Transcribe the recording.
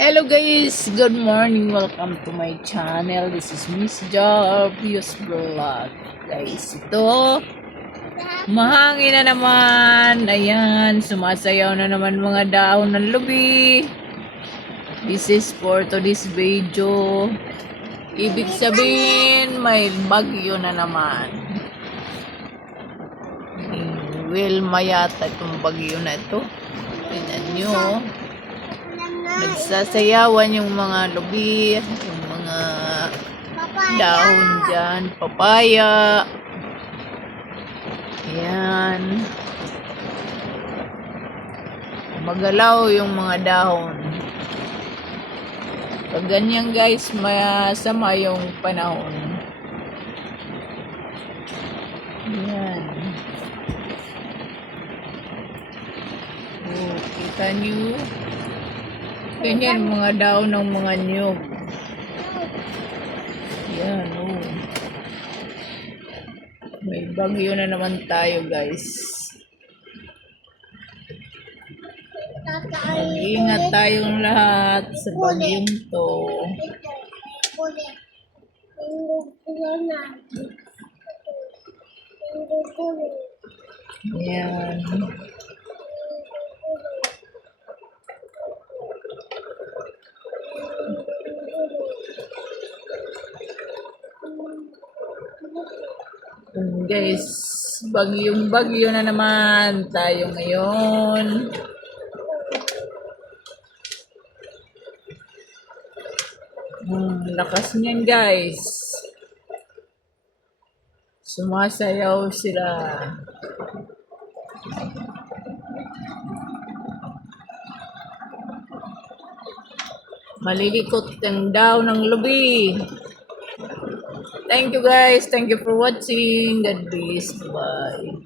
Hello guys, good morning. Welcome to my channel. This is Miss Jarvis Vlog. Guys, ito mahangin na naman. Ayan, sumasayaw na naman mga dahon ng lubi. This is for today's video. Ibig sabihin, may bagyo na naman. Wilma yata itong bagyo na ito. Tingnan nyo. Nagsasayawan yung mga lubi, yung mga dahon dyan, papaya. Ayan. Magalaw yung mga dahon. Pag ganyan guys, masama yung panahon. Ayan. Oh, kita nyo. Ganyan mga daon ng mga nyug. Yan, oh. May bagyo na naman tayo, guys. Mag-ingat tayong lahat sa bagyong to. Yan. Guys, bagyong bagyo na naman tayo ngayon. Lakas niyan guys. Sumasayaw sila. Malilikot ang daw ng lubi. Thank you guys. Thank you for watching. God bless. Bye.